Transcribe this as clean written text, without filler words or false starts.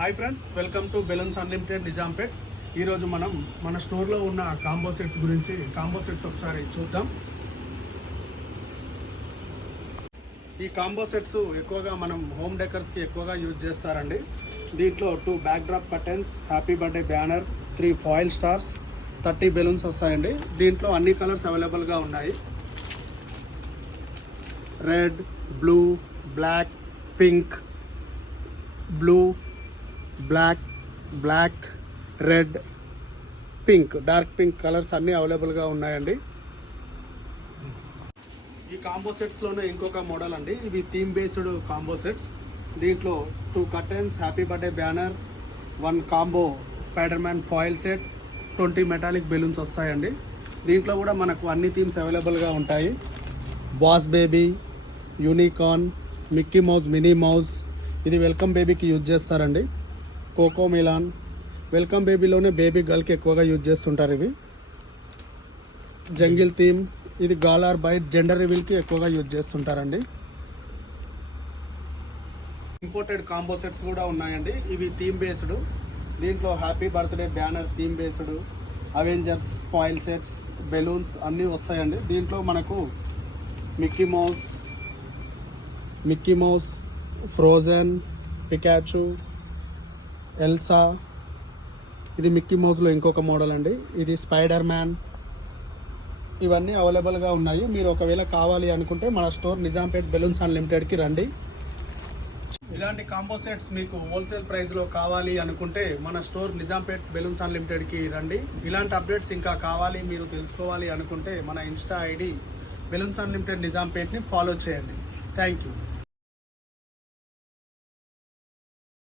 Hi friends, welcome to balloons unlimited Nizampet. ఈరోజు మనం మన స్టోర్లో ఉన్న కాంబో సెట్స్ గురించి ఒకసారి చూద్దాం. ఈ కాంబో సెట్స్ ఎక్కువగా మనం హోమ్ డెకర్స్కి ఎక్కువగా యూజ్ చేస్తారండి. దీంట్లో 2 backdrop curtains, happy birthday banner, 3 foil stars, 30 balloons వస్తాయండి. దీంట్లో అన్ని కలర్స్ అవైలబుల్గా ఉన్నాయి. Red, blue, black, pink, blue, black, red, pink, dark pink colours అన్నీ అవైలబుల్గా ఉన్నాయండి. ఈ కాంబో సెట్స్లోనే ఇంకొక మోడల్ అండి. ఇవి థీమ్ బేస్డ్ కాంబో సెట్స్. దీంట్లో 2 curtains, happy birthday banner, 1 combo spider man foil set, 20 metallic balloons వస్తాయండి. దీంట్లో కూడా మనకు అన్ని థీమ్స్ అవైలబుల్గా ఉంటాయి. Boss baby, unicorn, Mickey mouse, mini mouse, ఇది వెల్కమ్ బేబీకి యూజ్ చేస్తారండి. కోకో మిలాన్, వెల్కమ్ బేబీలోనే బేబీ గర్ల్కి ఎక్కువగా యూజ్ చేస్తుంటారు. ఇవి జంగిల్ థీమ్, ఇది గాలార్ బైట్ జెండర్ రివీల్కి ఎక్కువగా యూజ్ చేస్తుంటారండి. ఇంపోర్టెడ్ కాంబో సెట్స్ కూడా ఉన్నాయండి. ఇవి థీమ్ బేస్డ్. దీంట్లో happy birthday banner theme based, Avengers foil sets, balloons అన్నీ వస్తాయండి. దీంట్లో మనకు Mickey mouse, frozen, Pikachu, Elsa, ఇది మిక్కీ మౌస్లో ఇంకొక మోడల్ అండి. ఇది స్పైడర్ మ్యాన్, ఇవన్నీ అవైలబుల్గా ఉన్నాయి. మీరు ఒకవేళ కావాలి అనుకుంటే మన స్టోర్ నిజాంపేట్ బెలూన్స్ అన్లిమిటెడ్కి రండి. ఇలాంటి కాంబో సెట్స్ మీకు హోల్సేల్ ప్రైస్లో కావాలి అనుకుంటే మన స్టోర్ నిజాంపేట్ బెలూన్స్ అన్లిమిటెడ్కి రండి. ఇలాంటి అప్డేట్స్ ఇంకా కావాలి మీరు తెలుసుకోవాలి అనుకుంటే మన ఇన్స్టా ఐడి బెలూన్స్ అన్లిమిటెడ్ నిజాంపేట్ని ఫాలో చేయండి. Thank you.